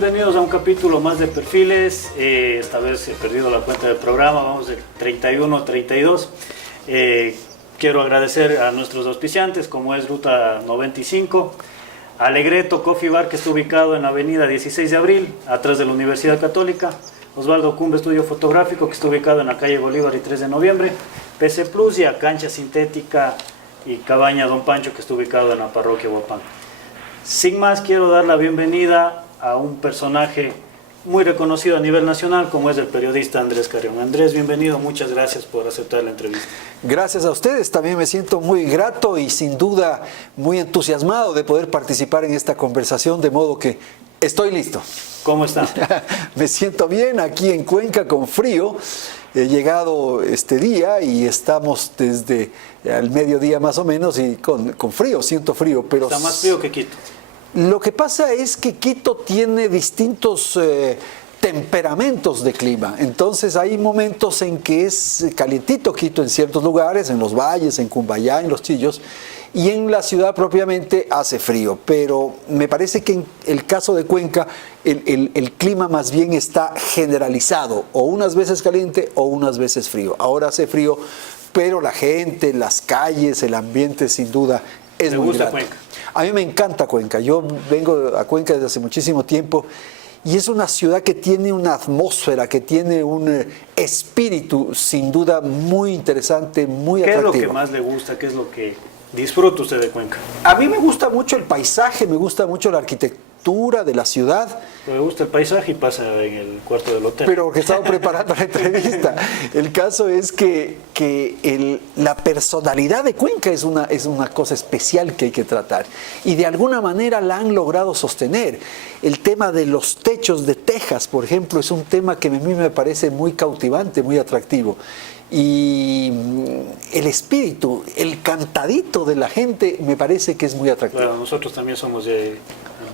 bienvenidos a un capítulo más de Perfiles. Esta vez he perdido la cuenta del programa, vamos del 31 32. Quiero agradecer a nuestros auspiciantes, como es Ruta 95, Alegreto Coffee Bar, que está ubicado en la avenida 16 de abril, atrás de la Universidad Católica, Osvaldo Cumbe Estudio Fotográfico, que está ubicado en la calle Bolívar y 3 de noviembre, PC Plus y a Cancha Sintética y Cabaña Don Pancho, que está ubicado en la parroquia Huapán. Sin más, quiero dar la bienvenida a un personaje muy reconocido a nivel nacional, como es el periodista Andrés Carrión. Andrés, bienvenido, muchas gracias por aceptar la entrevista. Gracias a ustedes, también me siento muy grato y sin duda muy entusiasmado de poder participar en esta conversación, de modo que estoy listo. ¿Cómo está? Me siento bien aquí en Cuenca con frío. He llegado este día y estamos desde al mediodía más o menos y con frío, siento frío. Pero está más frío que Quito. Lo que pasa es que Quito tiene distintos temperamentos de clima. Entonces hay momentos en que es calientito Quito en ciertos lugares, en los valles, en Cumbayá, en Los Chillos, y en la ciudad propiamente hace frío. Pero me parece que en el caso de Cuenca el clima más bien está generalizado, o unas veces caliente o unas veces frío. Ahora hace frío, pero la gente, las calles, el ambiente sin duda es muy grato. ¿Me gusta Cuenca? A mí me encanta Cuenca. Yo vengo a Cuenca desde hace muchísimo tiempo y es una ciudad que tiene una atmósfera, que tiene un espíritu sin duda muy interesante, muy atractivo. ¿Qué es lo que más le gusta? ¿Qué es lo que disfruta usted de Cuenca? A mí me gusta mucho el paisaje, me gusta mucho la arquitectura de la ciudad. Me gusta el paisaje y pasa en el cuarto del hotel. Pero porque estaba preparando la entrevista. El caso es que la personalidad de Cuenca es una cosa especial que hay que tratar. Y de alguna manera la han logrado sostener. El tema de los techos de tejas, por ejemplo, es un tema que a mí me parece muy cautivante, muy atractivo. Y el espíritu, el cantadito de la gente me parece que es muy atractivo. Claro, nosotros también somos de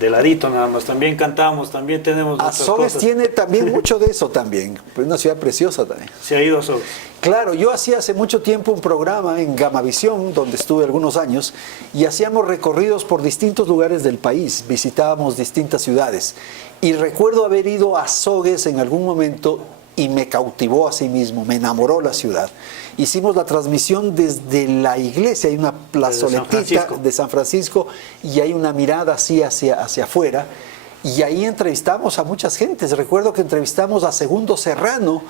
ladito nada más, también cantamos, también tenemos Azogues tiene también mucho de eso también, es una ciudad preciosa también. Se ha ido a Azogues. Claro, yo hacía hace mucho tiempo un programa en Gamavisión, donde estuve algunos años, y hacíamos recorridos por distintos lugares del país, visitábamos distintas ciudades, y recuerdo haber ido a Azogues en algún momento y me cautivó a sí mismo, me enamoró la ciudad. Hicimos la transmisión desde la iglesia, hay una plazoletita de San Francisco y hay una mirada así hacia afuera, y ahí entrevistamos a muchas gentes. Recuerdo que entrevistamos a Segundo Serrano,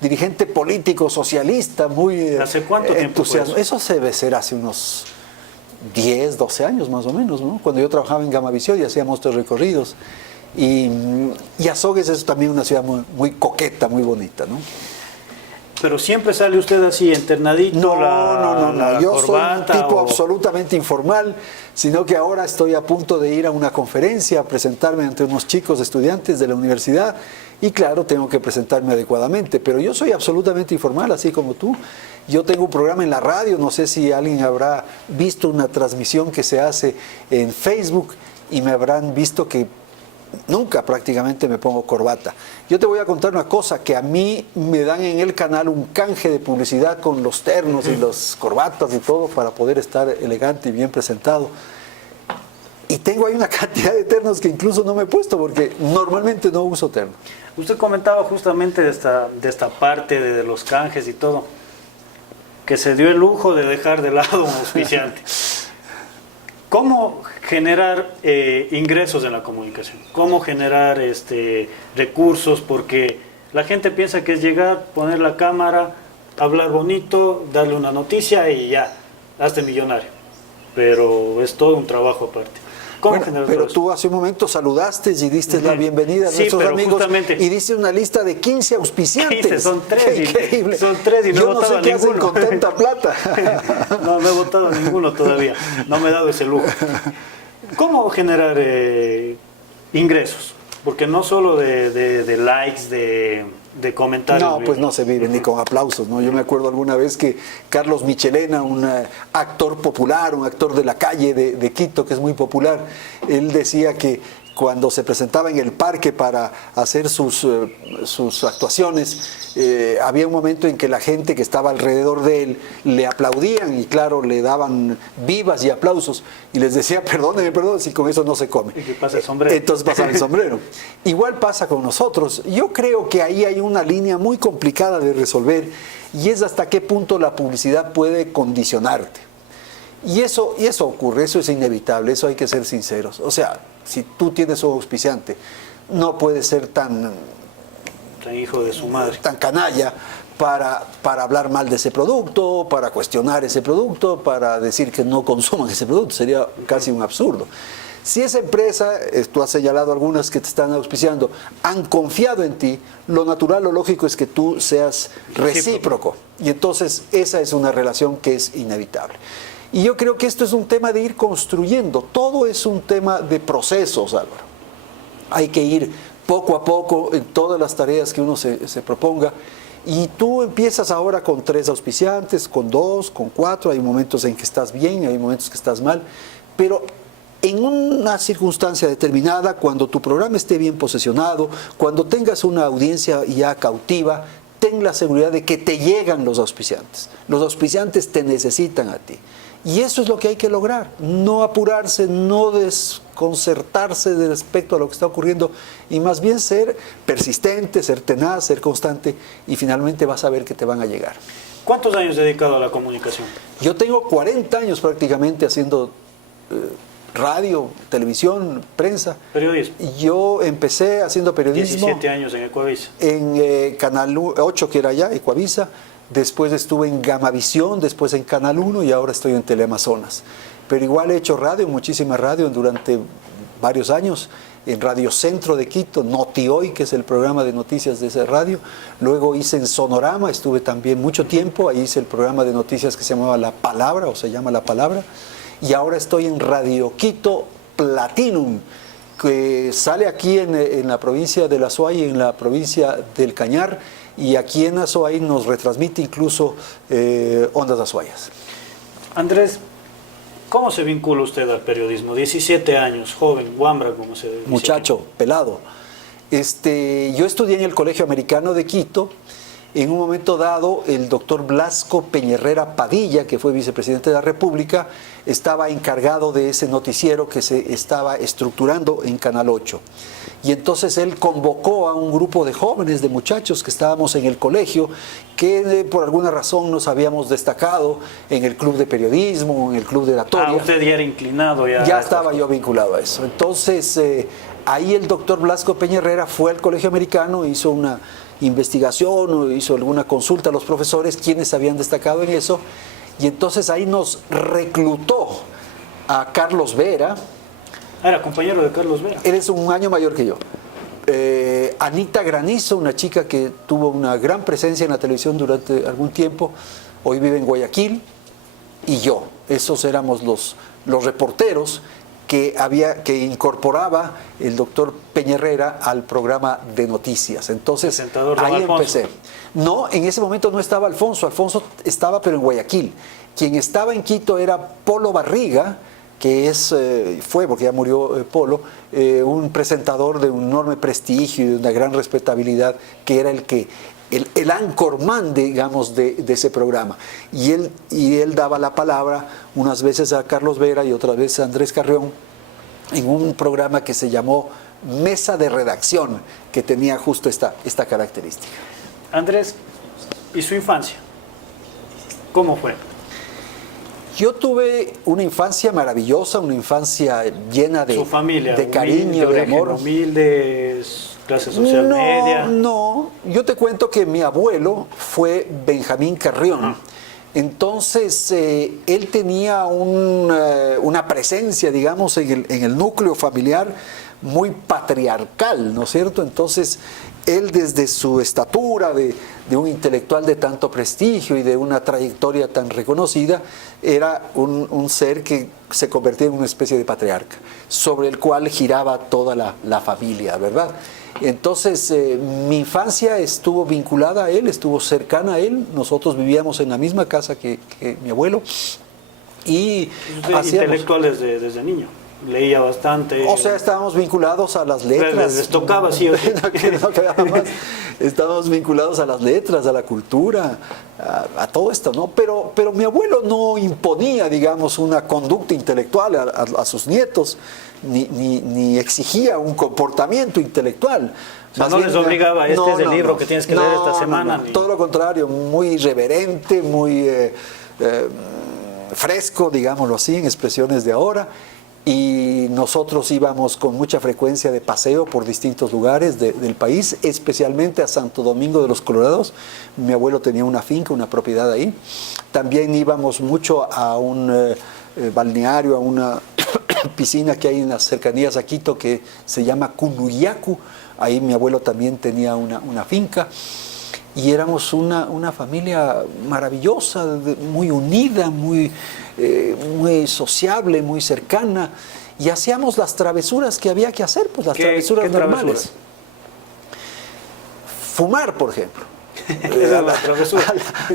dirigente político socialista, muy ¿Hace cuánto tiempo fue eso? Eso debe ser hace unos 10, 12 años más o menos, ¿no? Cuando yo trabajaba en Gamavisión y hacíamos estos recorridos. Y Azogues es también una ciudad muy, muy coqueta, muy bonita, ¿no? Pero siempre sale usted así, internadito, No. Yo soy un tipo o... absolutamente informal, sino que ahora estoy a punto de ir a una conferencia, a presentarme ante unos chicos estudiantes de la universidad, y claro, tengo que presentarme adecuadamente, pero yo soy absolutamente informal, así como tú. Yo tengo un programa en la radio, no sé si alguien habrá visto una transmisión que se hace en Facebook, y me habrán visto que nunca prácticamente me pongo corbata. Yo te voy a contar una cosa, que a mí me dan en el canal un canje de publicidad con los ternos y las corbatas y todo para poder estar elegante y bien presentado. Y tengo ahí una cantidad de ternos que incluso no me he puesto porque normalmente no uso terno. Usted comentaba justamente de esta parte de los canjes y todo, que se dio el lujo de dejar de lado un auspiciante. ¿Cómo generar ingresos en la comunicación? ¿Cómo generar recursos? Porque la gente piensa que es llegar, poner la cámara, hablar bonito, darle una noticia y ya, hazte millonario. Pero es todo un trabajo aparte. ¿Cómo generar pero todo tú hace un momento saludaste y diste la bienvenida a nuestros amigos justamente, y diste una lista de 15 auspiciantes. 15, son 3. ¡Qué increíble! Son 3 y no he votado sé a qué hacen ninguno. con tanta plata. No he votado a ninguno todavía. No me he dado ese lujo. ¿Cómo generar ingresos? Porque no solo de likes, de comentarios. No, pues no se vive ni con aplausos, ¿no? Yo me acuerdo alguna vez que Carlos Michelena, un actor popular, un actor de la calle de Quito, que es muy popular, él decía que cuando se presentaba en el parque para hacer sus actuaciones, había un momento en que la gente que estaba alrededor de él le aplaudían y claro, le daban vivas y aplausos y les decía, perdónenme, perdón, si con eso no se come. Y que pasa el sombrero. Entonces pasaba el sombrero. Igual pasa con nosotros. Yo creo que ahí hay una línea muy complicada de resolver y es hasta qué punto la publicidad puede condicionarte. Y eso ocurre, eso es inevitable, eso hay que ser sinceros. O sea, si tú tienes un auspiciante, no puedes ser tan hijo de su madre, tan canalla para hablar mal de ese producto, para cuestionar ese producto, para decir que no consuman ese producto, sería casi un absurdo. Si esa empresa, tú has señalado algunas que te están auspiciando, han confiado en ti, lo natural, lo lógico es que tú seas recíproco. Y entonces esa es una relación que es inevitable. Y yo creo que esto es un tema de ir construyendo, todo es un tema de procesos, Álvaro. Hay que ir poco a poco en todas las tareas que uno se proponga. Y tú empiezas ahora con 3 auspiciantes, con 2, con 4, hay momentos en que estás bien, hay momentos que estás mal, pero en una circunstancia determinada, cuando tu programa esté bien posicionado, cuando tengas una audiencia ya cautiva, ten la seguridad de que te llegan los auspiciantes. Los auspiciantes te necesitan a ti. Y eso es lo que hay que lograr, no apurarse, no desconcertarse respecto a lo que está ocurriendo y más bien ser persistente, ser tenaz, ser constante y finalmente vas a ver que te van a llegar. ¿Cuántos años dedicado a la comunicación? Yo tengo 40 años prácticamente haciendo radio, televisión, prensa. ¿Periodismo? Yo empecé haciendo periodismo. 17 años en Ecuavisa. En Canal 8, que era allá, Ecuavisa. Después estuve en Gamavisión, después en Canal 1 y ahora estoy en Teleamazonas. Pero igual he hecho radio, muchísima radio durante varios años, en Radio Centro de Quito, Noti Hoy, que es el programa de noticias de esa radio. Luego hice en Sonorama, estuve también mucho tiempo, ahí hice el programa de noticias que se llamaba La Palabra, o se llama La Palabra. Y ahora estoy en Radio Quito Platinum, que sale aquí en la provincia de La Azuay, en la provincia del Cañar, y aquí en Azuay nos retransmite incluso Ondas Azuayas. Andrés, ¿cómo se vincula usted al periodismo? 17 años, joven, guambra, como se dice. Muchacho, pelado. Yo estudié en el Colegio Americano de Quito. En un momento dado, el doctor Blasco Peñerrera Padilla, que fue vicepresidente de la República, estaba encargado de ese noticiero que se estaba estructurando en Canal 8. Y entonces él convocó a un grupo de jóvenes, de muchachos que estábamos en el colegio, que por alguna razón nos habíamos destacado en el club de periodismo, en el club de oratoria. Ah, usted ya era inclinado. Ya estaba yo vinculado a eso. Entonces, ahí el doctor Blasco Peñerrera fue al Colegio Americano, hizo una investigación o hizo alguna consulta a los profesores quienes habían destacado en eso, y entonces ahí nos reclutó a Carlos Vera. Era compañero de Carlos Vera. Él es un año mayor que yo. Anita Granizo, una chica que tuvo una gran presencia en la televisión durante algún tiempo, hoy vive en Guayaquil, y yo. Esos éramos los reporteros que incorporaba el doctor Peñerrera al programa de noticias. Entonces, ahí empecé. No, en ese momento no estaba Alfonso. Alfonso estaba, pero en Guayaquil. Quien estaba en Quito era Polo Barriga, que fue, porque ya murió Polo, un presentador de un enorme prestigio y de una gran respetabilidad, que era el anchorman, digamos, de ese programa. Y él daba la palabra unas veces a Carlos Vera y otras veces a Andrés Carrión en un programa que se llamó Mesa de Redacción, que tenía justo esta característica. Andrés, ¿y su infancia? ¿Cómo fue? Yo tuve una infancia maravillosa, una infancia llena de, ¿su familia, de cariño, de amor. Humildes, clase social media? No, yo te cuento que mi abuelo fue Benjamín Carrión. Entonces, él tenía una presencia, digamos, en el núcleo familiar muy patriarcal, ¿no es cierto? Entonces, él desde su estatura de un intelectual de tanto prestigio y de una trayectoria tan reconocida, era un ser que se convertía en una especie de patriarca, sobre el cual giraba toda la familia, ¿verdad? Entonces, mi infancia estuvo vinculada a él, estuvo cercana a él. Nosotros vivíamos en la misma casa que mi abuelo. Y hacíamos intelectuales desde niño. leía bastante. O sea, estábamos vinculados a las letras. Les tocaba, sí. No quedaba más. Estábamos vinculados a las letras, a la cultura, a todo esto, ¿no? Pero mi abuelo no imponía, digamos, una conducta intelectual a sus nietos, ni exigía un comportamiento intelectual. O sea, no les obligaba, es el libro que tienes que leer esta semana. No. Todo lo contrario, muy irreverente, muy fresco, digámoslo así, en expresiones de ahora. Y nosotros íbamos con mucha frecuencia de paseo por distintos lugares del país, especialmente a Santo Domingo de los Colorados. Mi abuelo tenía una finca, una propiedad ahí. También íbamos mucho a un balneario, a una piscina que hay en las cercanías a Quito que se llama Cunuyacu. Ahí mi abuelo también tenía una finca. Y éramos una familia maravillosa, muy unida, muy sociable, muy cercana. Y hacíamos las travesuras que había que hacer, pues las travesuras normales. Fumar, por ejemplo.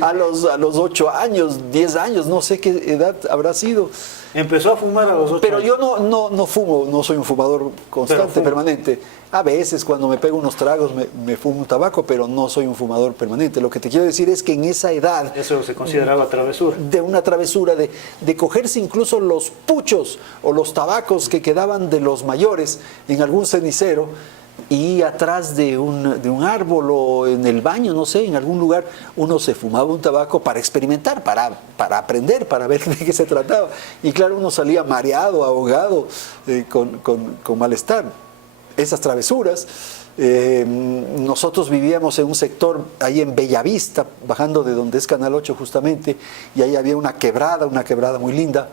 A los 8 años, 10 años, no sé qué edad habrá sido. Empezó a fumar a los 8 años. Pero yo no fumo, no soy un fumador constante, permanente. A veces cuando me pego unos tragos me fumo un tabaco, pero no soy un fumador permanente. Lo que te quiero decir es que en esa edad... Eso se consideraba travesura. De una travesura, de cogerse incluso los puchos o los tabacos que quedaban de los mayores en algún cenicero, y atrás de un árbol o en el baño, no sé, en algún lugar, uno se fumaba un tabaco para experimentar, para aprender, para ver de qué se trataba. Y claro, uno salía mareado, ahogado, con malestar. Esas travesuras. Nosotros vivíamos en un sector ahí en Bellavista, bajando de donde es Canal 8 justamente, y ahí había una quebrada muy linda.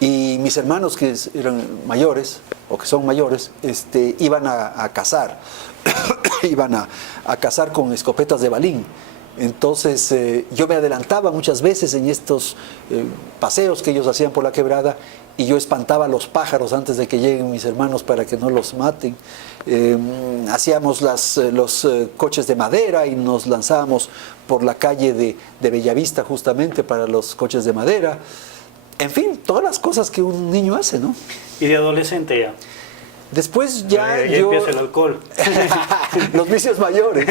Y mis hermanos, que eran mayores, o que son mayores, iban a cazar, iban a cazar con escopetas de balín. Entonces yo me adelantaba muchas veces en estos paseos que ellos hacían por la quebrada, y yo espantaba a los pájaros antes de que lleguen mis hermanos para que no los maten. Hacíamos los coches de madera y nos lanzábamos por la calle de Bellavista justamente para los coches de madera. En fin, todas las cosas que un niño hace, ¿no? ¿Y de adolescente ya? Después ya yo... empieza el alcohol. Los vicios mayores.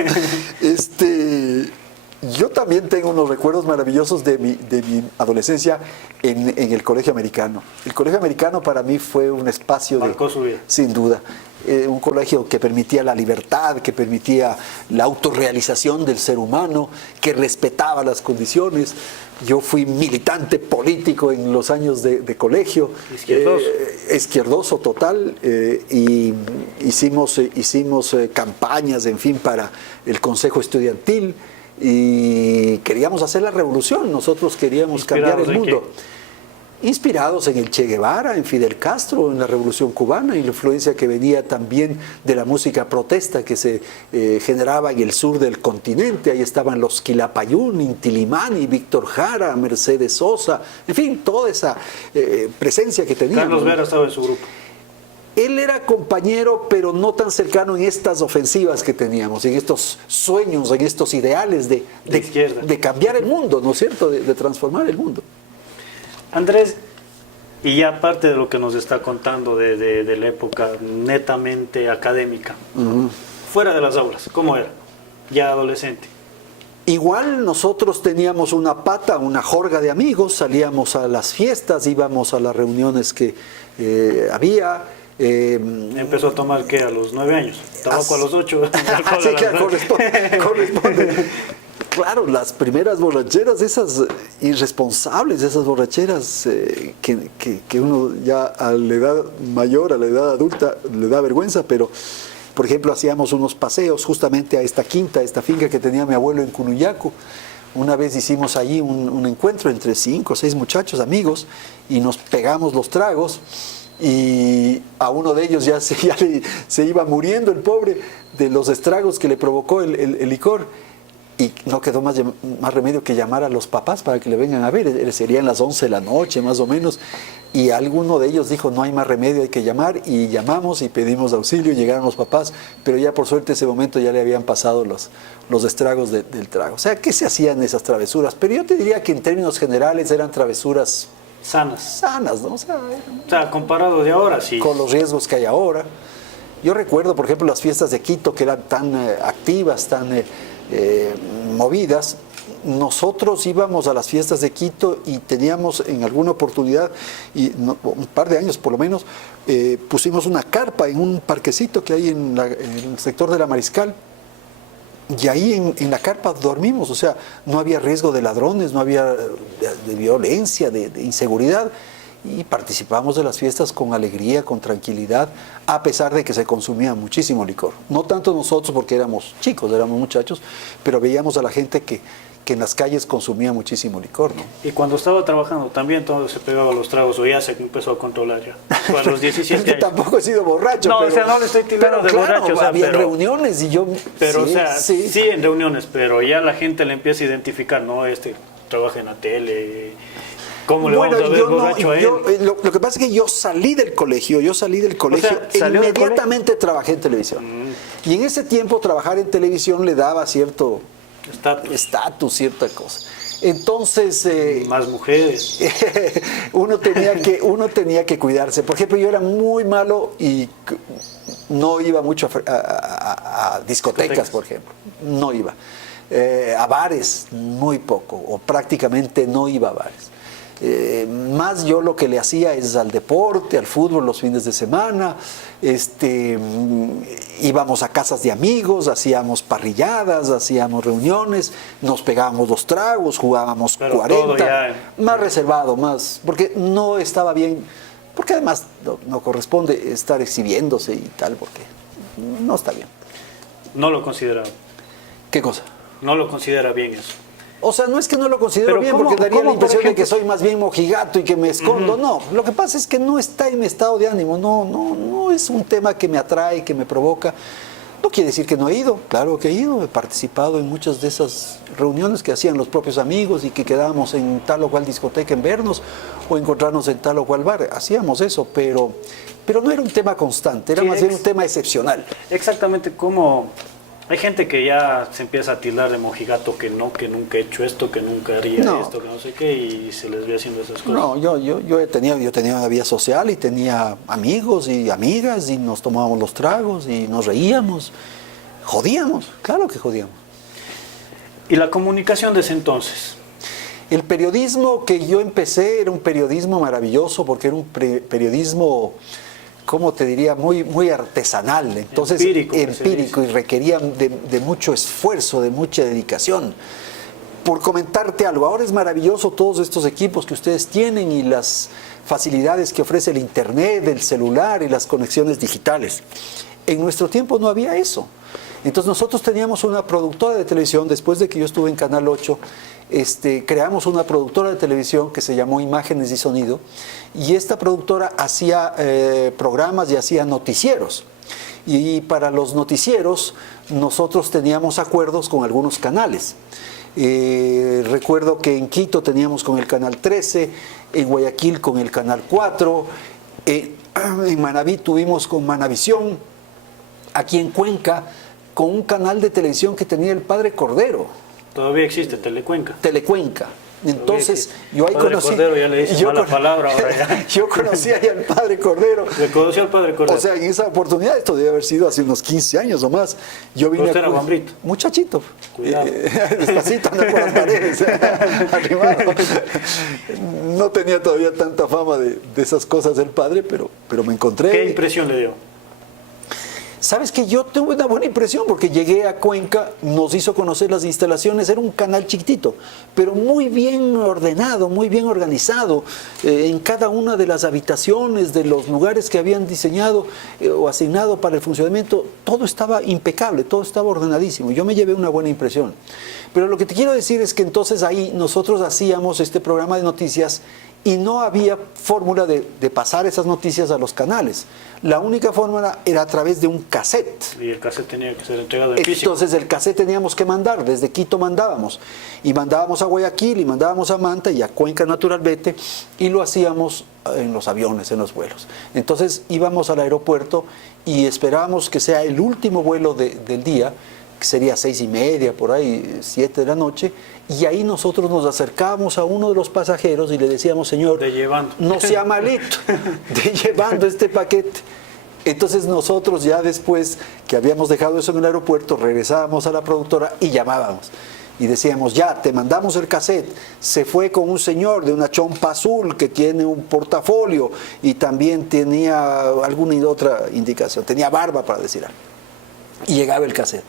Yo también tengo unos recuerdos maravillosos de mi adolescencia en el Colegio Americano. El Colegio Americano para mí fue un espacio marcó su vida. Sin duda. Un colegio que permitía la libertad, que permitía la autorrealización del ser humano, que respetaba las condiciones. Yo fui militante político en los años de colegio. Izquierdoso. Izquierdoso total. Y hicimos campañas, en fin, para el Consejo Estudiantil. Y queríamos hacer la revolución, nosotros queríamos cambiar el mundo. Inspirados en el Che Guevara, en Fidel Castro, en la Revolución Cubana, y la influencia que venía también de la música protesta que se generaba en el sur del continente. Ahí estaban los Quilapayún, Inti Limani, Víctor Jara, Mercedes Sosa, en fin, toda esa presencia que teníamos. Carlos Vera estaba en su grupo. Él era compañero, pero no tan cercano en estas ofensivas que teníamos, en estos sueños, en estos ideales de cambiar el mundo, ¿no es cierto?, de transformar el mundo. Andrés, y ya aparte de lo que nos está contando de la época netamente académica, fuera de las aulas, ¿cómo era? Ya adolescente. Igual nosotros teníamos una pata, una jorga de amigos, salíamos a las fiestas, íbamos a las reuniones que había. Empezó a tomar, ¿qué? A los 9 años, tabaco a los 8. Sí, claro, corresponde. Claro, las primeras borracheras, esas irresponsables, esas borracheras que uno ya a la edad mayor, a la edad adulta, le da vergüenza, pero por ejemplo hacíamos unos paseos justamente a esta quinta, a esta finca que tenía mi abuelo en Cunuyacu. Una vez hicimos allí un encuentro entre 5 o 6 muchachos, amigos, y nos pegamos los tragos. Y a uno de ellos ya se iba muriendo el pobre de los estragos que le provocó el licor, y no quedó más remedio que llamar a los papás para que le vengan a ver. Serían las 11 de la noche más o menos, y alguno de ellos dijo: no hay más remedio, hay que llamar. Y llamamos y pedimos auxilio, llegaron los papás, pero ya por suerte ese momento ya le habían pasado los estragos del trago. O sea, ¿qué se hacían esas travesuras? Pero yo te diría que en términos generales eran travesuras sanas, ¿no? O sea, comparado de ahora, sí. Con los riesgos que hay ahora. Yo recuerdo, por ejemplo, las fiestas de Quito, que eran tan activas, tan movidas. Nosotros íbamos a las fiestas de Quito y teníamos en alguna oportunidad, un par de años por lo menos, pusimos una carpa en un parquecito que hay en el sector de la Mariscal. Y ahí en la carpa dormimos, o sea, no había riesgo de ladrones, no había de violencia, de inseguridad. Y participamos de las fiestas con alegría, con tranquilidad, a pesar de que se consumía muchísimo licor. No tanto nosotros porque éramos chicos, éramos muchachos, pero veíamos a la gente que en las calles consumía muchísimo licor, ¿no? Y cuando estaba trabajando también todo se pegaba los tragos, o ya se empezó a controlar ya. A los 17 es que años. Tampoco he sido borracho. No, pero, o sea, no le estoy tirando de claro, borracho. O sea, había reuniones y yo... Pero, sí, o sea, sí. sí en reuniones, pero ya la gente le empieza a identificar, ¿no? Trabaja en la tele... ¿Cómo le vamos a ver borracho a él? Lo que pasa es que yo salí del colegio, O sea, inmediatamente trabajé en televisión. Y en ese tiempo trabajar en televisión le daba cierto estatus, cierta cosa. Entonces... más mujeres. uno tenía que cuidarse. Por ejemplo, yo era muy malo y no iba mucho a discotecas, por ejemplo. No iba. A bares, muy poco, o prácticamente no iba a bares. Más yo lo que le hacía es al deporte, al fútbol los fines de semana, íbamos a casas de amigos, hacíamos parrilladas, hacíamos reuniones, nos pegábamos los tragos, jugábamos pero 40, más reservado, más, porque no estaba bien, porque además no corresponde estar exhibiéndose y tal, porque no está bien. No lo considera. ¿Qué cosa? No lo considera bien eso. O sea, no es que no lo considero pero bien, ¿cómo, porque daría la impresión ejemplo, de que soy más bien mojigato y que me escondo. No, lo que pasa es que no está en mi estado de ánimo. No es un tema que me atrae, que me provoca. No quiere decir que no he ido. Claro que he ido. He participado en muchas de esas reuniones que hacían los propios amigos y que quedábamos en tal o cual discoteca en vernos o encontrarnos en tal o cual bar. Hacíamos eso, pero no era un tema constante. Era más bien un tema excepcional. Exactamente como... Hay gente que ya se empieza a tildar de mojigato que nunca he hecho esto, que nunca haría esto, que no sé qué, y se les ve haciendo esas cosas. No, yo tenía una vida social y tenía amigos y amigas y nos tomábamos los tragos y nos reíamos, jodíamos, claro que jodíamos. ¿Y la comunicación de ese entonces? El periodismo que yo empecé era un periodismo maravilloso porque era un periodismo... ¿cómo te diría? Muy artesanal, entonces empírico y requería de mucho esfuerzo, de mucha dedicación. Por comentarte algo, ahora es maravilloso todos estos equipos que ustedes tienen y las facilidades que ofrece el internet, el celular y las conexiones digitales. En nuestro tiempo no había eso. Entonces nosotros teníamos una productora de televisión, después de que yo estuve en Canal 8, creamos una productora de televisión que se llamó Imágenes y Sonido, y esta productora hacía programas y hacía noticieros. Y para los noticieros nosotros teníamos acuerdos con algunos canales. Recuerdo que en Quito teníamos con el Canal 13, en Guayaquil con el Canal 4, en Manabí tuvimos con Manavisión, aquí en Cuenca con un canal de televisión que tenía el padre Cordero. Todavía existe Telecuenca. Telecuenca. Entonces, yo ahí conocí... Cordero, ya le hice mala palabra ahora ya. Yo conocí ahí al padre Cordero. Le conocí al padre Cordero. O sea, en esa oportunidad, esto debe haber sido hace unos 15 años o más. Yo vine ¿usted era guambrito? Muchachito. Cuidado. Despacito, anda por las paredes. Arrimado. No tenía todavía tanta fama de esas cosas del padre, pero me encontré... ¿Qué impresión le dio? Sabes que yo tuve una buena impresión porque llegué a Cuenca, nos hizo conocer las instalaciones, era un canal chiquitito, pero muy bien ordenado, muy bien organizado. En cada una de las habitaciones, de los lugares que habían diseñado o asignado para el funcionamiento, todo estaba impecable, todo estaba ordenadísimo. Yo me llevé una buena impresión. Pero lo que te quiero decir es que entonces ahí nosotros hacíamos este programa de noticias y no había fórmula de pasar esas noticias a los canales. La única fórmula era a través de un cassette. Y el cassette tenía que ser entregado en físico. Entonces el cassette teníamos que mandar, desde Quito mandábamos. Y mandábamos a Guayaquil, y mandábamos a Manta y a Cuenca naturalmente, y lo hacíamos en los aviones, en los vuelos. Entonces íbamos al aeropuerto y esperábamos que sea el último vuelo del día, que sería 6:30, por ahí, 7 de la noche, y ahí nosotros nos acercábamos a uno de los pasajeros y le decíamos, señor, de llevando. no sea malito, de llevando este paquete. Entonces nosotros ya después que habíamos dejado eso en el aeropuerto, regresábamos a la productora y llamábamos. Y decíamos, ya, te mandamos el cassette, se fue con un señor de una chompa azul que tiene un portafolio y también tenía alguna otra indicación, tenía barba para decir algo. Y llegaba el cassette.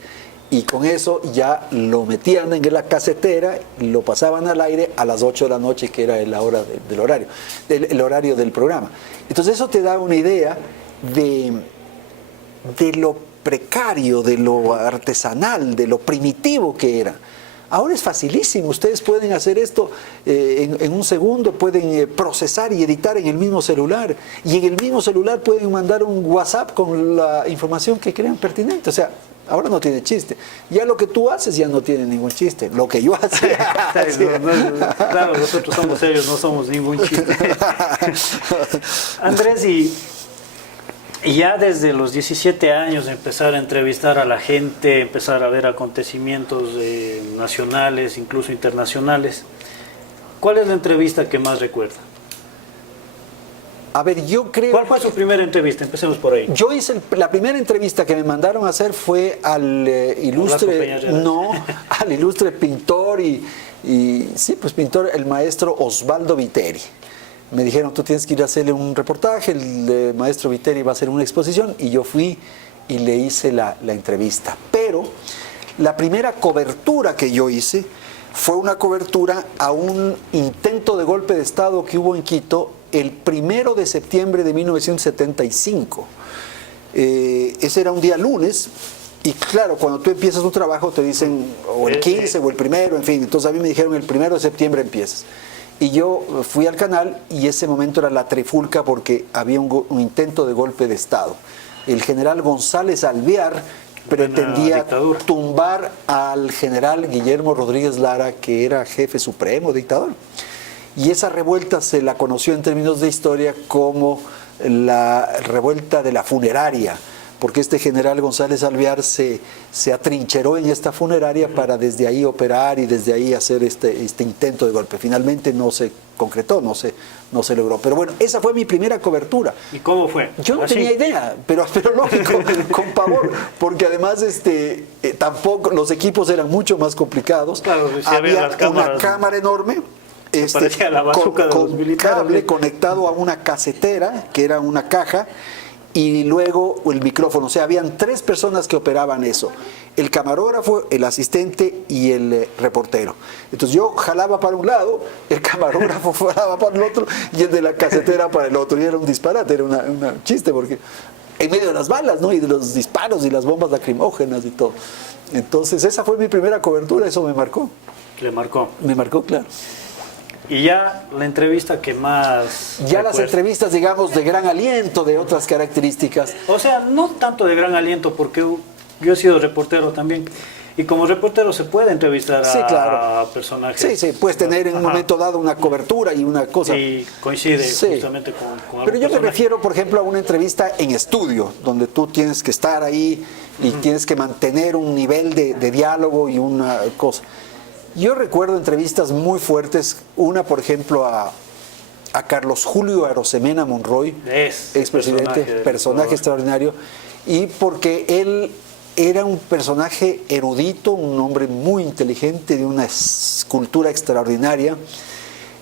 Y con eso ya lo metían en la casetera, lo pasaban al aire a las 8 de la noche, que era la hora del horario, el horario del programa. Entonces eso te da una idea de lo precario, de lo artesanal, de lo primitivo que era. Ahora es facilísimo, ustedes pueden hacer esto en un segundo, pueden procesar y editar en el mismo celular, y en el mismo celular pueden mandar un WhatsApp con la información que crean pertinente. O sea, ahora no tiene chiste. Ya lo que tú haces ya no tiene ningún chiste. Lo que yo hacía. Claro, nosotros somos serios, no somos ningún chiste. Andrés, y ya desde los 17 años empezar a entrevistar a la gente, empezar a ver acontecimientos nacionales, incluso internacionales. ¿Cuál es la entrevista que más recuerda? A ver, yo creo... ¿Cuál fue su primera entrevista? Empecemos por ahí. Yo hice la primera entrevista que me mandaron a hacer fue al al ilustre pintor y sí, pues pintor, el maestro Osvaldo Viteri. Me dijeron, tú tienes que ir a hacerle un reportaje, el maestro Viteri va a hacer una exposición, y yo fui y le hice la entrevista. Pero la primera cobertura que yo hice fue una cobertura a un intento de golpe de Estado que hubo en Quito el 1 de septiembre de 1975. Ese era un día lunes, y claro, cuando tú empiezas un trabajo te dicen o el 15 o el 1, en fin. Entonces a mí me dijeron el 1 de septiembre empiezas. Y yo fui al canal, y ese momento era la trifulca porque había un intento de golpe de Estado. El general González Alvear pretendía tumbar al general Guillermo Rodríguez Lara, que era jefe supremo, dictador. Y esa revuelta se la conoció en términos de historia como la revuelta de la funeraria, porque este general González Alvear se atrincheró en esta funeraria para desde ahí operar y desde ahí hacer este intento de golpe. Finalmente no se concretó, no se logró. Pero bueno, esa fue mi primera cobertura. ¿Y cómo fue? Yo no tenía idea, pero lógico, con pavor, porque además tampoco los equipos eran mucho más complicados. Claro, si había una cámara enorme. Parecía la bazooka de los militares. Cable conectado a una casetera, que era una caja, y luego el micrófono. O sea, habían 3 personas que operaban eso: el camarógrafo, el asistente y el reportero. Entonces yo jalaba para un lado, el camarógrafo jalaba para el otro y el de la casetera para el otro. Y era un disparate, era un chiste, porque en medio de las balas, ¿no? Y de los disparos y las bombas lacrimógenas y todo. Entonces esa fue mi primera cobertura, eso me marcó. ¿Le marcó? Me marcó, claro. Y ya la entrevista que más... Ya las entrevistas, digamos, de gran aliento, de otras características. O sea, no tanto de gran aliento, porque yo he sido reportero también. Y como reportero se puede entrevistar a personajes. Sí, sí, puedes tener en un momento dado una cobertura y una cosa. Y coincide justamente con Pero yo me refiero, por ejemplo, a una entrevista en estudio, donde tú tienes que estar ahí y tienes que mantener un nivel de diálogo y una cosa. Yo recuerdo entrevistas muy fuertes, una por ejemplo a Carlos Julio Arosemena Monroy, expresidente, personaje extraordinario, y porque él era un personaje erudito, un hombre muy inteligente, de una cultura extraordinaria,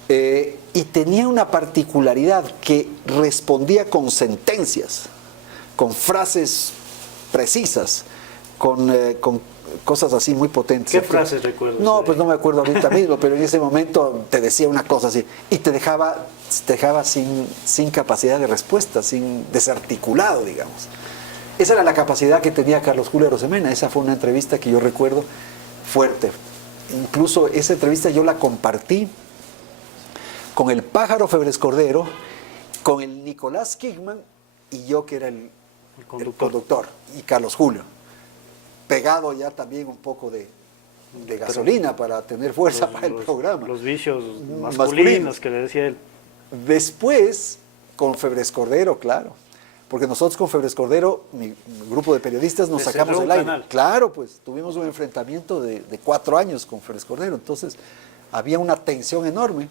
y tenía una particularidad que respondía con sentencias, con frases precisas, con cosas así muy potentes. ¿Qué frases recuerdas? No, pues no me acuerdo ahorita mismo, pero en ese momento te decía una cosa así y te dejaba sin capacidad de respuesta, sin desarticulado, digamos. Esa era la capacidad que tenía Carlos Julio Arosemena. Esa fue una entrevista que yo recuerdo fuerte. Incluso esa entrevista yo la compartí con el Pájaro Febres Cordero, con el Nicolás Kigman y yo, que era el conductor, y Carlos Julio. Pegado ya también un poco de gasolina para tener fuerza para el programa. Los vicios masculinos que le decía él. Después, con Febres Cordero, claro. porque nosotros con Febres Cordero, mi grupo de periodistas, nos Les sacamos cerró del un aire. canal. Claro, pues tuvimos un enfrentamiento de 4 años con Febres Cordero, entonces había una tensión enorme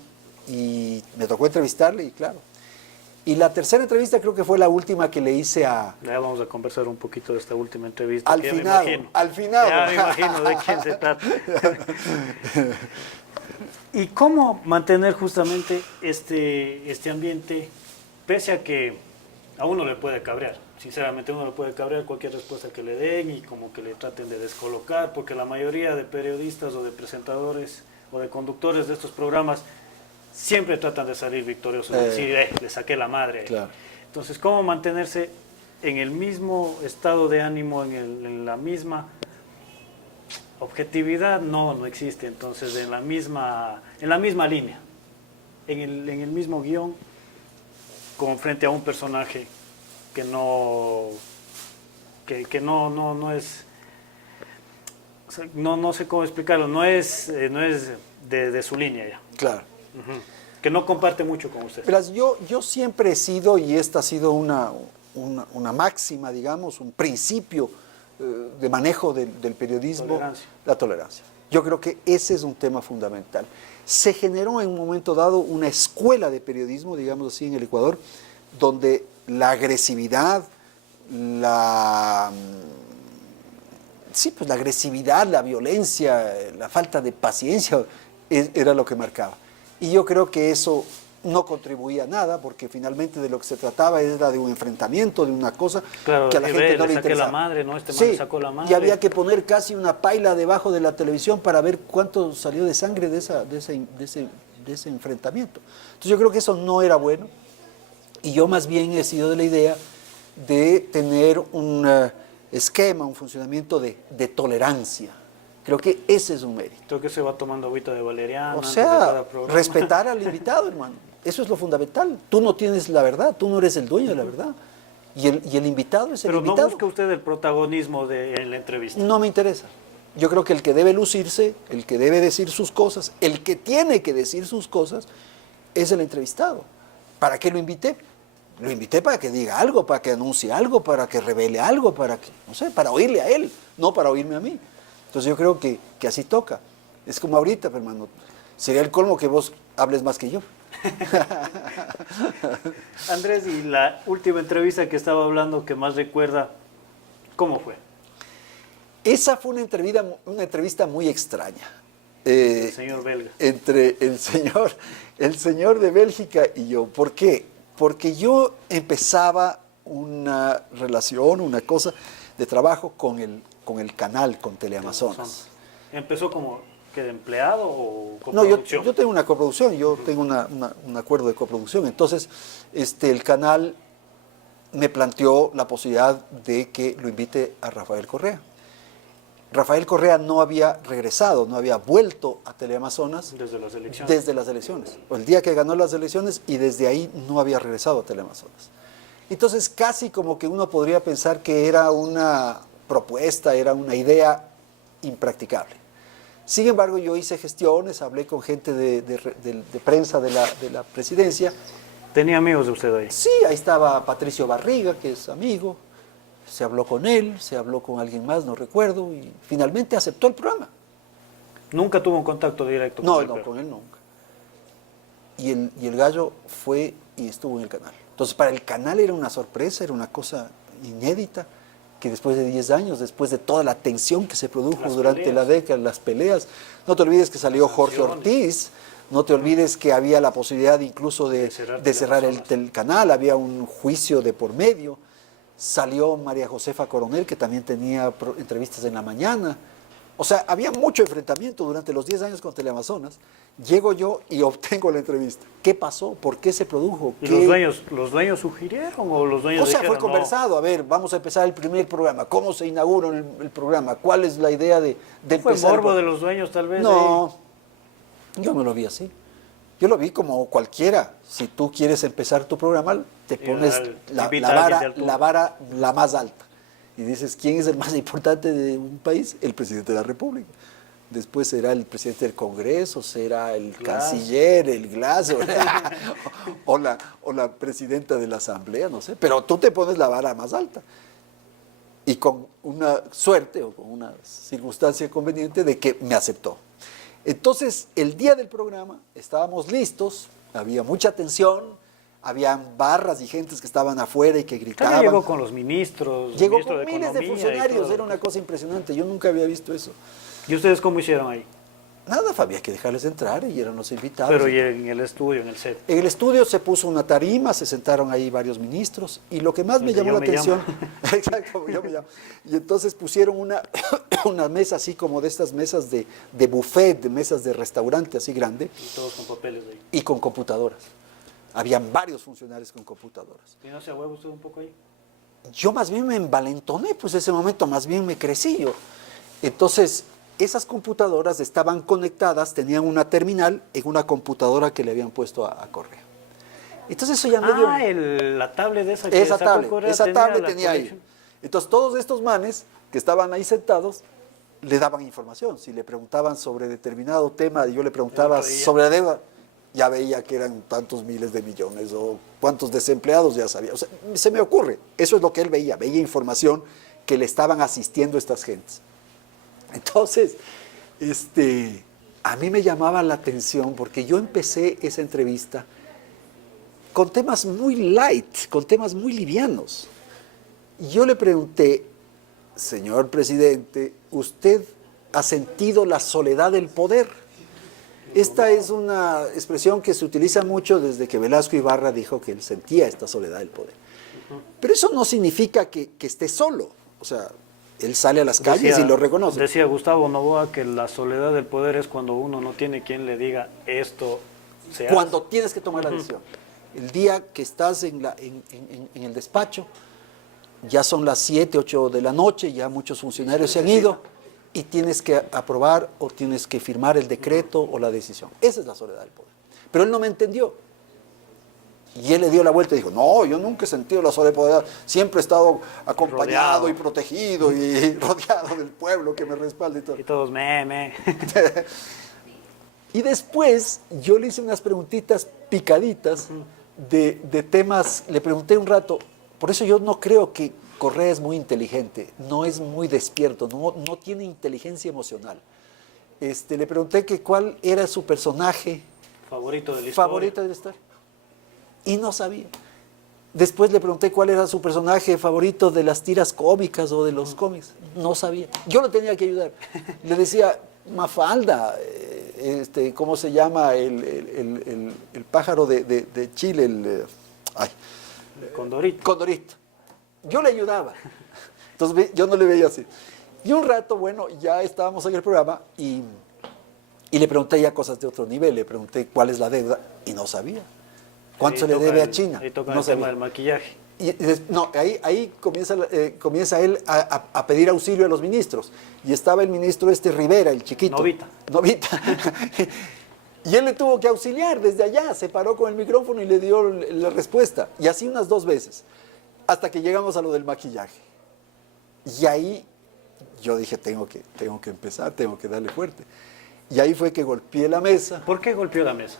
y me tocó entrevistarle y claro. Y la tercera entrevista creo que fue la última que le hice a... Ya vamos a conversar un poquito de esta última entrevista. Al que ya me final, imagino. al final. Ya me imagino de quién se trata. ¿Y cómo mantener justamente este ambiente, pese a que a uno le puede cabrear? Sinceramente, a uno le puede cabrear cualquier respuesta que le den y como que le traten de descolocar, porque la mayoría de periodistas o de presentadores o de conductores de estos programas siempre tratan de salir victoriosos, decir, le saqué la madre. Claro. Entonces, ¿cómo mantenerse en el mismo estado de ánimo, en la misma objetividad? No existe. Entonces, en la misma línea, en el mismo guión, como frente a un personaje que no es, o sea, no sé cómo explicarlo, no es de su línea ya. Claro. Ujú. Que no comparte mucho con usted. Verás, yo siempre he sido, y esta ha sido una máxima, digamos, un principio de manejo del periodismo, Tolerancia. la tolerancia. Yo creo que ese es un tema fundamental. Se generó en un momento dado una escuela de periodismo, digamos así, en el Ecuador, donde la agresividad, la agresividad, la violencia, la falta de paciencia era lo que marcaba. Y yo creo que eso no contribuía a nada, porque finalmente de lo que se trataba era de un enfrentamiento, de una cosa Claro, que a la gente no le saqué interesaba. la madre, ¿no? Este man Sí, le sacó la madre. y había que poner casi una paila debajo de la televisión para ver cuánto salió de sangre de ese enfrentamiento. Entonces yo creo que eso no era bueno, y yo más bien he sido de la idea de tener un esquema, un funcionamiento de tolerancia. Creo que ese es un mérito. Creo que se va tomando agüita de valeriana O antes de sea, cada programa. respetar al invitado, hermano. Eso es lo fundamental. Tú no tienes la verdad, tú no eres el dueño de la verdad. Y el invitado es el Pero invitado. no busca usted el protagonismo en la entrevista. No me interesa. Yo creo que el que debe lucirse, el que debe decir sus cosas, el que tiene que decir sus cosas, es el entrevistado. ¿Para qué lo invité? Lo invité para que diga algo, para que anuncie algo, para que revele algo, para que, no sé, para oírle a él, no para oírme a mí. Entonces yo creo que así toca. Es como ahorita, hermano. Sería el colmo que vos hables más que yo. Andrés, y la última entrevista que estaba hablando que más recuerda, ¿cómo fue? Esa fue una entrevista muy extraña. El señor belga. Entre el señor de Bélgica y yo. ¿Por qué? Porque yo empezaba una relación, una cosa de trabajo con el canal, con Teleamazonas. ¿Empezó como que de empleado o No, yo coproducción? tengo una coproducción, yo tengo un acuerdo de coproducción. Entonces, el canal me planteó la posibilidad de que lo invite a Rafael Correa. Rafael Correa no había regresado, no había vuelto a Teleamazonas Desde las elecciones. desde las elecciones. El día que ganó las elecciones, y desde ahí no había regresado a Teleamazonas. Entonces, casi como que uno podría pensar que era una propuesta, era una idea impracticable. Sin embargo, yo hice gestiones, hablé con gente de prensa de la presidencia. ¿Tenía amigos de usted ahí? Sí, ahí estaba Patricio Barriga, que es amigo. Se habló con él, se habló con alguien más, no recuerdo, y finalmente aceptó el programa. ¿Nunca tuvo un contacto directo con él? No, con él nunca. Y el gallo fue y estuvo en el canal. Entonces, para el canal era una sorpresa, era una cosa inédita, que después de 10 años, después de toda la tensión que se produjo Las durante peleas. la década, las peleas, no te olvides que salió Jorge Ortiz, no te olvides que había la posibilidad incluso de cerrar el canal, había un juicio de por medio, salió María Josefa Coronel, que también tenía entrevistas en la mañana. O sea, había mucho enfrentamiento durante los 10 años con Teleamazonas. Llego yo y obtengo la entrevista. ¿Qué pasó? ¿Por qué se produjo? ¿Y ¿Qué... los dueños sugirieron o los dueños O sea, dijeron, fue conversado. A ver, vamos a empezar el primer programa. ¿Cómo se inaugura el programa? ¿Cuál es la idea de ¿Fue empezar? morbo de los dueños tal vez? No, yo no lo vi así. Yo lo vi como cualquiera. Si tú quieres empezar tu programa, te pones la vara la más alta. Y dices, ¿quién es el más importante de un país? El presidente de la República. después será el presidente del Congreso, será el Glass. canciller, el Glass, o la presidenta de la Asamblea, no sé, pero tú te pones la vara más alta. Y con una suerte o con una circunstancia conveniente de que me aceptó. Entonces, el día del programa estábamos listos, había mucha tensión, habían barras y gentes que estaban afuera y que gritaban. También llegó con los ministros. Llegó ministro con de miles de Economía y funcionarios, todo. era una cosa impresionante, yo nunca había visto eso. ¿Y ustedes cómo hicieron ahí? Nada, había que dejarles entrar y eran los invitados. Pero y en el estudio, en el set. En el estudio se puso una tarima, se sentaron ahí varios ministros y lo que más me El de llamó yo la me atención, llamo. exacto, como yo me llamo, y entonces pusieron una mesa así como de estas mesas de buffet, de mesas de restaurante así grande Y todos con papeles ahí. y con computadoras. Habían varios funcionarios con computadoras. ¿Y no se huevo usted un poco ahí? Yo más bien me envalentoné, pues ese momento más bien me crecí yo. Entonces, esas computadoras estaban conectadas, tenían una terminal en una computadora que le habían puesto a Correa. Entonces eso ya me dio... La tablet de esa que Esa sacó tablet, Correa esa tablet la tenía ahí. conexión. Entonces todos estos manes que estaban ahí sentados le daban información. Si le preguntaban sobre determinado tema, yo le preguntaba El otro día. sobre la deuda, ya veía que eran tantos miles de millones o cuántos desempleados, ya sabía. O sea, se me ocurre, eso es lo que él veía información que le estaban asistiendo estas gentes. Entonces, a mí me llamaba la atención porque yo empecé esa entrevista con temas muy light, con temas muy livianos. Y yo le pregunté, señor presidente, ¿usted ha sentido la soledad del poder? Esta es una expresión que se utiliza mucho desde que Velasco Ibarra dijo que él sentía esta soledad del poder. Pero eso no significa que esté solo. O sea, él sale a las calles y lo reconoce. Decía Gustavo Noboa que la soledad del poder es cuando uno no tiene quien le diga esto se Cuando hace. tienes que tomar la decisión. El día que estás en el despacho, ya son las 7, 8 de la noche, ya muchos funcionarios se han ido y tienes que aprobar o tienes que firmar el decreto o la decisión. Esa es la soledad del poder. Pero él no me entendió. Y él le dio la vuelta y dijo, no, yo nunca he sentido la soledad del poder, siempre he estado acompañado Rodeado. y protegido y rodeado del pueblo que me respalda y todo. Y todos me. Y después yo le hice unas preguntitas picaditas de temas, le pregunté un rato, por eso yo no creo que Correa es muy inteligente, no es muy despierto, no tiene inteligencia emocional. Le pregunté que cuál era su personaje Favorito de la historia. favorito de la historia y no sabía. Después le pregunté cuál era su personaje favorito de las tiras cómicas o de los cómics, no sabía. Yo lo tenía que ayudar. Le decía, Mafalda, ¿cómo se llama el pájaro de Chile? Condorito. Condorito. Yo le ayudaba. Entonces yo no le veía así. Y un rato, bueno, ya estábamos en el programa y le pregunté ya cosas de otro nivel. Le pregunté cuál es la deuda y no sabía. ¿Cuánto se le debe a China? Ahí toca No el tema sabía. del maquillaje. No, ahí comienza él a pedir auxilio a los ministros. Y estaba el ministro Rivera, el chiquito. Novita. Y él le tuvo que auxiliar desde allá. Se paró con el micrófono y le dio la respuesta. Y así unas 2 veces. Hasta que llegamos a lo del maquillaje. Y ahí yo dije, tengo que empezar, tengo que darle fuerte. Y ahí fue que golpeé la mesa. ¿Por qué golpeó la mesa?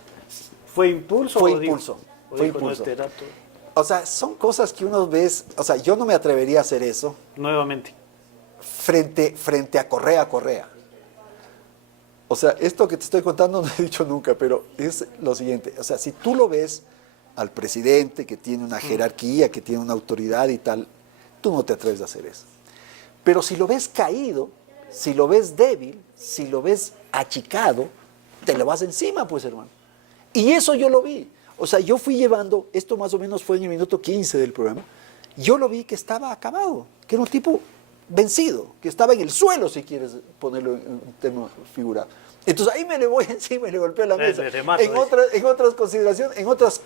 ¿Fue impulso? Fue o dijo- impulso. o Fue dijo, no, impulso. este dato? O sea, son cosas que uno ve, o sea, yo no me atrevería a hacer eso Nuevamente. frente a Correa. O sea, esto que te estoy contando no he dicho nunca, pero es lo siguiente. O sea, si tú lo ves al presidente que tiene una jerarquía, que tiene una autoridad y tal, tú no te atreves a hacer eso. Pero si lo ves caído, si lo ves débil, si lo ves achicado, te lo vas encima, pues, hermano. Y eso yo lo vi. O sea, yo fui llevando, esto más o menos fue en el minuto 15 del programa, yo lo vi que estaba acabado, que era un tipo vencido, que estaba en el suelo, si quieres ponerlo en un tema figurado. Entonces ahí me le voy encima y le golpeo la mesa. Le remato, En otras consideraciones, en otras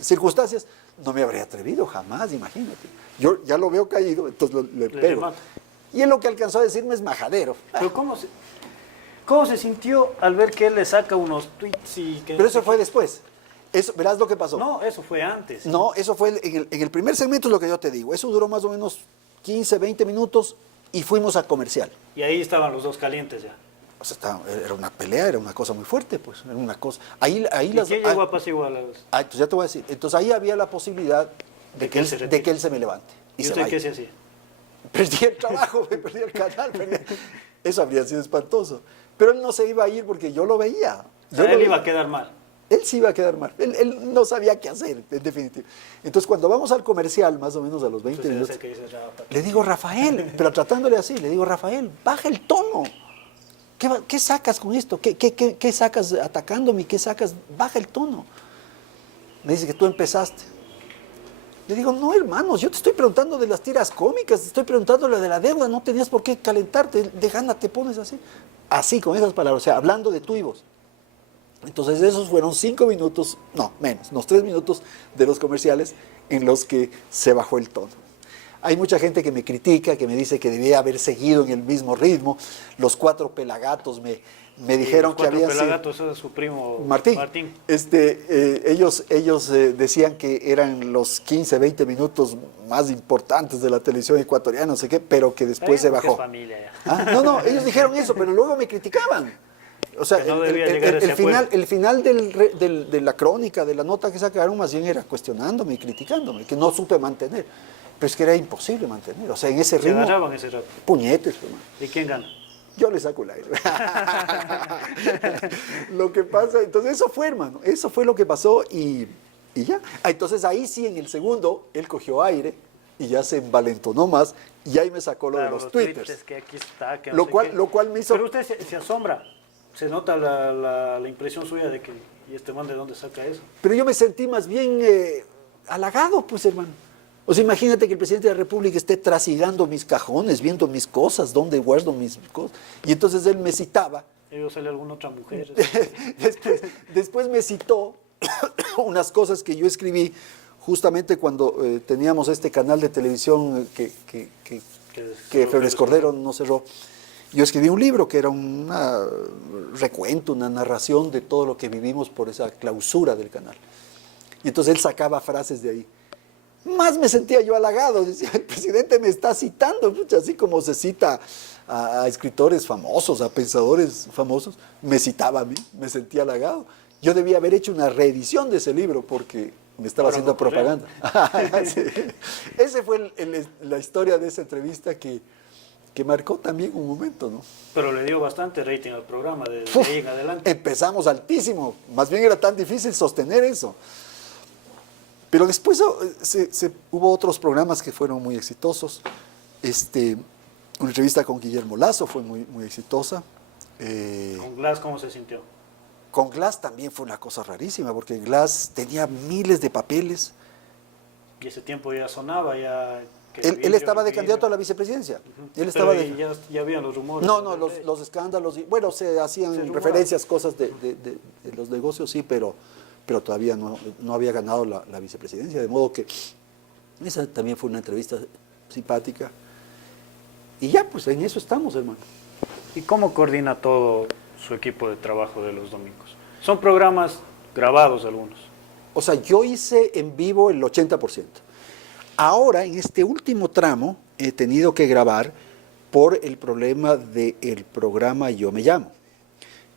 circunstancias, no me habría atrevido jamás, imagínate. Yo ya lo veo caído, entonces le pego. remato. Y él lo que alcanzó a decirme es majadero. Pero ¿cómo se sintió al ver que él le saca unos tweets y que... Pero eso fue después. Eso, verás lo que pasó. No, eso fue antes. No, eso fue en el primer segmento, es lo que yo te digo. Eso duró más o menos 15, 20 minutos y fuimos a comercial. Y ahí estaban los dos calientes ya. O sea, era una pelea, era una cosa muy fuerte, pues, era una cosa. Ahí ¿Y quién llegó a apaciguarlas? Pues ya te voy a decir. Entonces ahí había la posibilidad de que él se me levante. ¿Y usted qué se hacía? Perdí el trabajo, perdí el canal, eso habría sido espantoso. Pero él no se iba a ir porque yo lo veía. Él iba a quedar mal. Él sí iba a quedar mal. Él no sabía qué hacer, en definitiva. Entonces, cuando vamos al comercial, más o menos a los 20 minutos, le digo, Rafael, pero tratándole así, le digo, Rafael, baja el tono. ¿Qué sacas con esto? ¿Qué sacas atacándome? ¿Qué sacas? Baja el tono. Me dice que tú empezaste. Le digo, no, hermanos, yo te estoy preguntando de las tiras cómicas, te estoy preguntando de la deuda, no tenías por qué calentarte, de gana te pones así. Así, con esas palabras, o sea, hablando de tú y vos. Entonces esos fueron 5 minutos, no, menos, unos 3 minutos de los comerciales en los que se bajó el tono. Hay mucha gente que me critica, que me dice que debía haber seguido en el mismo ritmo. Los 4 pelagatos me dijeron que habían sido... Los 4 pelagatos, ese es su primo Martín. Ellos decían que eran los 15, 20 minutos más importantes de la televisión ecuatoriana, no sé qué, pero que después se bajó. Es familia, ya. ¿Ah? No, ellos dijeron eso, pero luego me criticaban. O sea, no el final de la crónica, de la nota que sacaron, más bien era cuestionándome y criticándome, que no supe mantener. Pero es que era imposible mantener. O sea, en ese ritmo... Se agarraban ese rato. Puñetes, hermano. ¿Y quién gana? Yo le saco el aire. Lo que pasa, entonces eso fue, hermano, eso fue lo que pasó y ya. Entonces ahí sí, en el segundo, él cogió aire y ya se envalentonó más y ahí me sacó lo de los twitters. Que aquí está, que lo cual me hizo... Pero usted se asombra, se nota la impresión suya de que, ¿y este man de dónde saca eso? Pero yo me sentí más bien halagado, pues, hermano. O sea, imagínate que el presidente de la República esté trasigando mis cajones, viendo mis cosas, dónde guardo mis cosas. Y entonces él me citaba. ¿Ellos sale alguna otra mujer? después me citó unas cosas que yo escribí justamente cuando teníamos este canal de televisión que Febres Cordero no cerró. Yo escribí un libro que era un recuento, una narración de todo lo que vivimos por esa clausura del canal. Y entonces él sacaba frases de ahí. Más me sentía yo halagado, decía, el presidente me está citando, pucha, así como se cita a escritores famosos, a pensadores famosos, me citaba a mí, me sentía halagado. Yo debía haber hecho una reedición de ese libro porque me estaba haciendo propaganda. Sí. Esa fue la historia de esa entrevista que marcó también un momento, ¿no? Pero le dio bastante rating al programa de ahí en adelante. Empezamos altísimo, más bien era tan difícil sostener eso. Pero después hubo otros programas que fueron muy exitosos. Una entrevista con Guillermo Lazo fue muy, muy exitosa. ¿Con Glass cómo se sintió? Con Glass también fue una cosa rarísima, porque Glass tenía miles de papeles. Y ese tiempo ya sonaba, ya... Él estaba de candidato a la vicepresidencia. Él estaba ya habían los rumores. No, los escándalos. Bueno, se hacían referencias, cosas de los negocios, sí, pero todavía no había ganado la vicepresidencia, de modo que esa también fue una entrevista simpática. Y ya, pues en eso estamos, hermano. ¿Y cómo coordina todo su equipo de trabajo de los domingos? Son programas grabados algunos. O sea, yo hice en vivo el 80%. Ahora, en este último tramo, he tenido que grabar por el problema del programa Yo Me Llamo,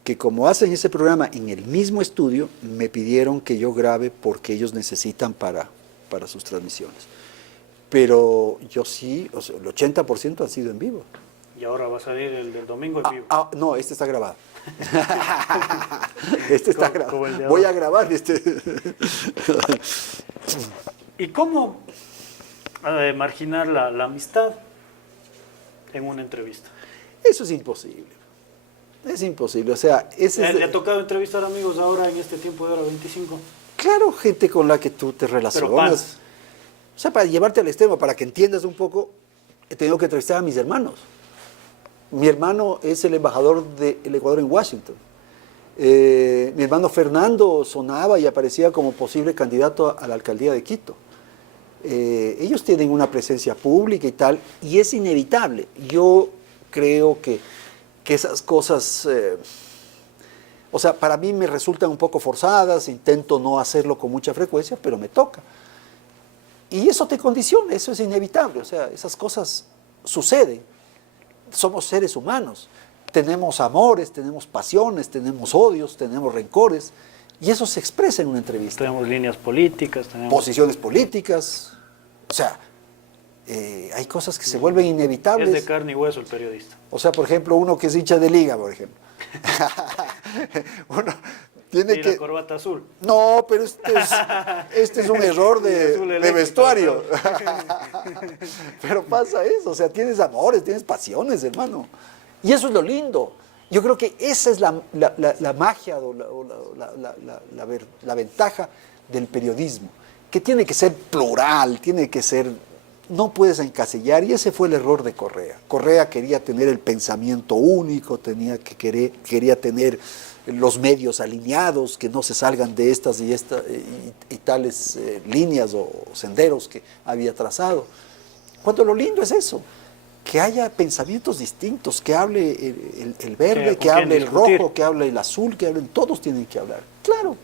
que como hacen ese programa en el mismo estudio, me pidieron que yo grabe porque ellos necesitan para sus transmisiones. Pero yo sí, o sea, el 80% ha sido en vivo. ¿Y ahora va a salir el del domingo en vivo? No, este está grabado. Este está grabado. Voy a grabar este. ¿Y cómo marginar la amistad en una entrevista? Eso es imposible. Es imposible, o sea... ¿Le ha tocado entrevistar amigos ahora en este tiempo de hora 25? Claro, gente con la que tú te relacionas. O sea, para llevarte al extremo, para que entiendas un poco, he tenido que entrevistar a mis hermanos. Mi hermano es el embajador del Ecuador en Washington. Mi hermano Fernando sonaba y aparecía como posible candidato a la alcaldía de Quito. Ellos tienen una presencia pública y tal, y es inevitable. Yo creo que esas cosas, o sea, para mí me resultan un poco forzadas, intento no hacerlo con mucha frecuencia, pero me toca. Y eso te condiciona, eso es inevitable, o sea, esas cosas suceden. Somos seres humanos. tenemos amores, tenemos pasiones, tenemos odios, tenemos rencores, y eso se expresa en una entrevista. Tenemos líneas políticas, tenemos Posiciones políticas, o sea, hay cosas que se vuelven inevitables. Es de carne y hueso el periodista. O sea, por ejemplo, uno que es hincha de Liga, por ejemplo. Uno tiene Y que... la corbata azul. No, pero este es un error de vestuario. Pero pasa eso, o sea, tienes amores, tienes pasiones, hermano. Y eso es lo lindo. Yo creo que esa es la magia o la ventaja del periodismo, que tiene que ser plural, tiene que ser... No puedes encasillar, y ese fue el error de Correa. Correa quería tener el pensamiento único, quería tener los medios alineados, que no se salgan de estas y tales líneas o senderos que había trazado. Cuando lo lindo es eso, que haya pensamientos distintos, que hable el verde, que hable el rojo, que hable el azul, que hablen, todos tienen que hablar. Claro.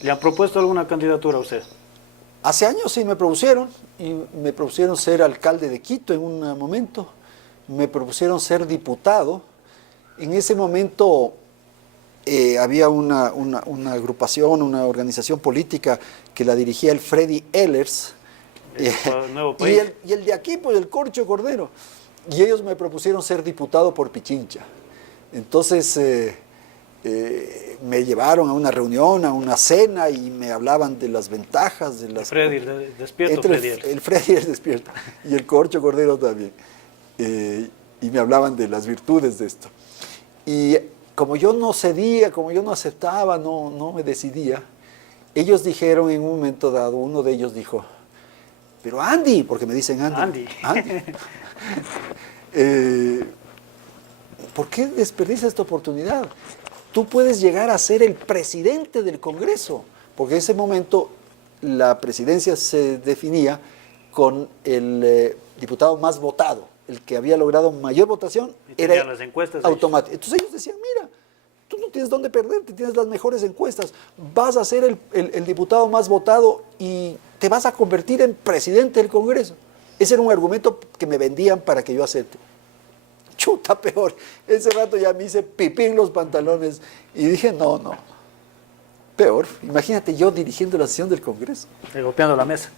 ¿Le han propuesto alguna candidatura a usted? Hace años sí me propusieron, y me propusieron ser alcalde de Quito en un momento, me propusieron ser diputado. En ese momento había una agrupación, una organización política que la dirigía el Freddy Ehlers, Nuevo País. y el de aquí, pues el Corcho Cordero, y ellos me propusieron ser diputado por Pichincha. Entonces me llevaron a una reunión, a una cena, y me hablaban de las ventajas de las... Freddy despierto, Freddy. El Freddy es despierto, y el Corcho Cordero también. Y me hablaban de las virtudes de esto. Y como yo no cedía, como yo no aceptaba, no me decidía, ellos dijeron en un momento dado, uno de ellos dijo, pero Andy, porque me dicen Andy. ¿Por qué desperdicias esta oportunidad? Tú puedes llegar a ser el presidente del Congreso, porque en ese momento la presidencia se definía con el diputado más votado, el que había logrado mayor votación, era las encuestas automático. Entonces ellos decían, mira, tú no tienes dónde perderte, tienes las mejores encuestas, vas a ser el diputado más votado y te vas a convertir en presidente del Congreso. Ese era un argumento que me vendían para que yo acepte. Chuta, peor. Ese rato ya me hice pipí en los pantalones y dije, no. Peor. Imagínate yo dirigiendo la sesión del Congreso. Y golpeando la mesa.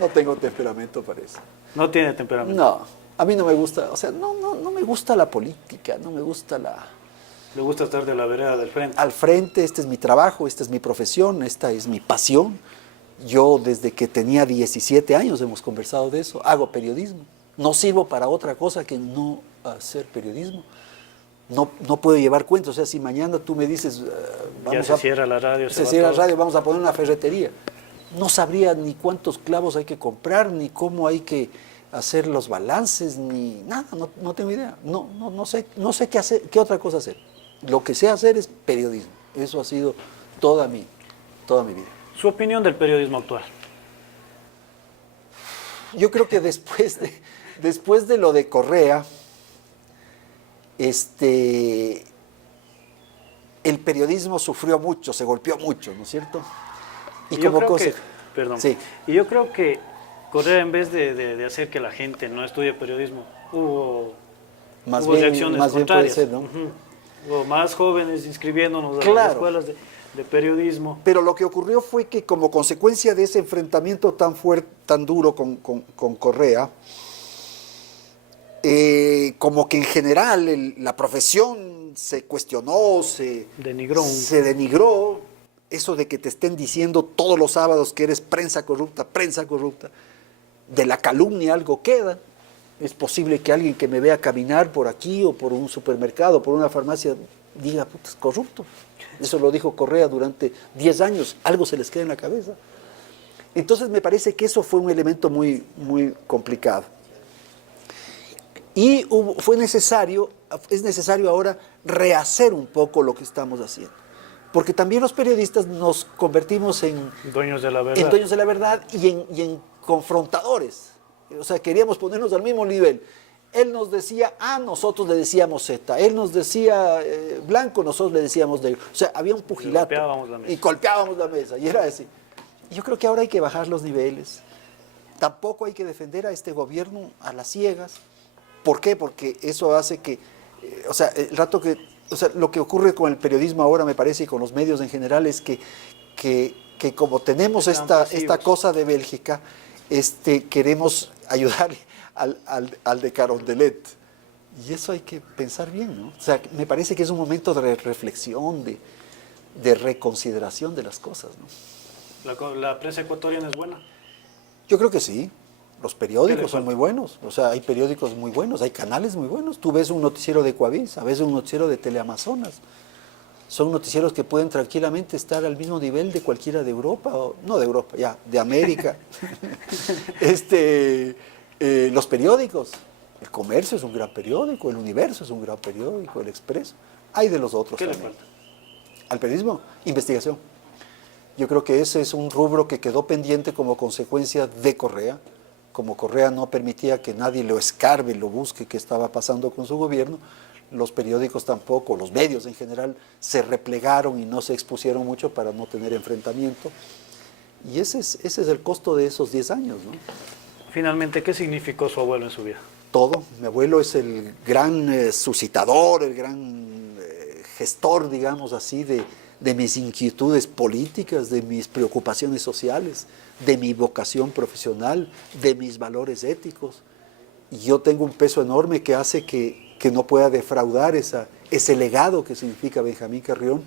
No tengo temperamento para eso. No tiene temperamento. No, a mí no me gusta, o sea, no me gusta la política, no me gusta Le gusta estar de la vereda del frente. Al frente, este es mi trabajo, esta es mi profesión, esta es mi pasión. Yo desde que tenía 17 años hemos conversado de eso, hago periodismo. No sirvo para otra cosa que no hacer periodismo. No puedo llevar cuentos. O sea, si mañana tú me dices... cierra la radio. Se cierra la radio, vamos a poner una ferretería. No sabría ni cuántos clavos hay que comprar, ni cómo hay que hacer los balances, ni nada. No tengo idea. No sé qué hacer, qué otra cosa hacer. Lo que sé hacer es periodismo. Eso ha sido toda mi vida. ¿Su opinión del periodismo actual? Yo creo que después de lo de Correa, el periodismo sufrió mucho, se golpeó mucho, ¿no es cierto? Y yo creo que Correa, en vez de hacer que la gente no estudie periodismo, hubo reacciones contrarias. Puede ser, ¿no? Hubo más jóvenes inscribiéndonos a las escuelas de periodismo. Pero lo que ocurrió fue que como consecuencia de ese enfrentamiento tan fuerte, tan duro con Correa, como que en general la profesión se cuestionó, se denigró. Eso de que te estén diciendo todos los sábados que eres prensa corrupta, de la calumnia algo queda. Es posible que alguien que me vea caminar por aquí o por un supermercado, por una farmacia, diga, puta, es corrupto. Eso lo dijo Correa durante 10 años, algo se les queda en la cabeza. Entonces me parece que eso fue un elemento muy, muy complicado. Y es necesario ahora rehacer un poco lo que estamos haciendo. Porque también los periodistas nos convertimos en dueños de la verdad, y en confrontadores. O sea, queríamos ponernos al mismo nivel. Él nos decía A, nosotros le decíamos Z. Él nos decía blanco, nosotros le decíamos negro. O sea, había un pugilato. Y golpeábamos la mesa. Y era así. Yo creo que ahora hay que bajar los niveles. Tampoco hay que defender a este gobierno a las ciegas. ¿Por qué? Porque eso hace que o sea, el rato que, o sea, lo que ocurre con el periodismo ahora, me parece, y con los medios en general, es que como tenemos esta cosa de Bélgica, queremos ayudar al de Carondelet. Y eso hay que pensar bien, ¿no? O sea, me parece que es un momento de reflexión, de reconsideración de las cosas, ¿no? ¿La prensa ecuatoriana es buena? Yo creo que sí. Los periódicos son muy buenos. O sea, hay periódicos muy buenos, hay canales muy buenos. Tú ves un noticiero de Coavisa, ves un noticiero de Teleamazonas. Son noticieros que pueden tranquilamente estar al mismo nivel de cualquiera de Europa, o, no de Europa, ya, de América. Los periódicos. El Comercio es un gran periódico, El Universo es un gran periódico, El Expreso. Hay de los otros ¿Qué también. le falta? Al periodismo, investigación. Yo creo que ese es un rubro que quedó pendiente como consecuencia de Correa. Como Correa no permitía que nadie lo escarbe, lo busque, qué estaba pasando con su gobierno, los periódicos tampoco, los medios en general, se replegaron y no se expusieron mucho para no tener enfrentamiento. Y ese es el costo de esos 10 años, ¿no? Finalmente, ¿qué significó su abuelo en su vida? Todo. Mi abuelo es el gran suscitador, el gran gestor, digamos así, de mis inquietudes políticas, de mis preocupaciones sociales, de mi vocación profesional, de mis valores éticos. Y yo tengo un peso enorme que hace que no pueda defraudar ese legado que significa Benjamín Carrión,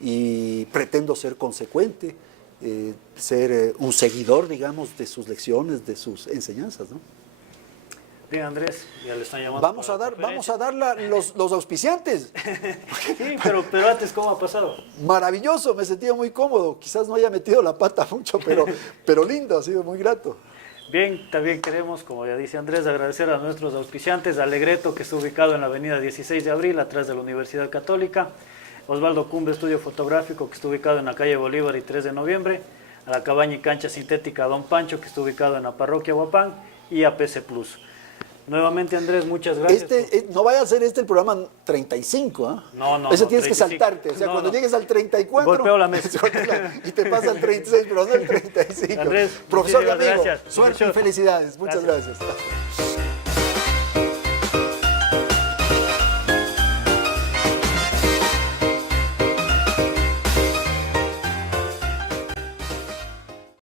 y pretendo ser consecuente, ser un seguidor, digamos, de sus lecciones, de sus enseñanzas, ¿no? Bien, Andrés, ya le están llamando. Vamos a dar los auspiciantes. Sí, pero antes, ¿cómo ha pasado? Maravilloso, me sentía muy cómodo. Quizás no haya metido la pata mucho, pero lindo, ha sido muy grato. Bien, también queremos, como ya dice Andrés, agradecer a nuestros auspiciantes, Alegreto, que está ubicado en la avenida 16 de abril, atrás de la Universidad Católica, Osvaldo Cumbre, estudio fotográfico, que está ubicado en la calle Bolívar y 3 de noviembre, a la cabaña y cancha sintética Don Pancho, que está ubicado en la parroquia Huapán, y a PC Plus. Nuevamente, Andrés, muchas gracias. No vaya a ser el programa 35, ¿ah? No. Ese tienes 35. que saltarte. O sea, cuando llegues al 34... Golpeo la mesa. Y te pasa al 36, pero no al 35. Andrés, profesor y amigo, gracias. suerte y felicidades. Muchas gracias.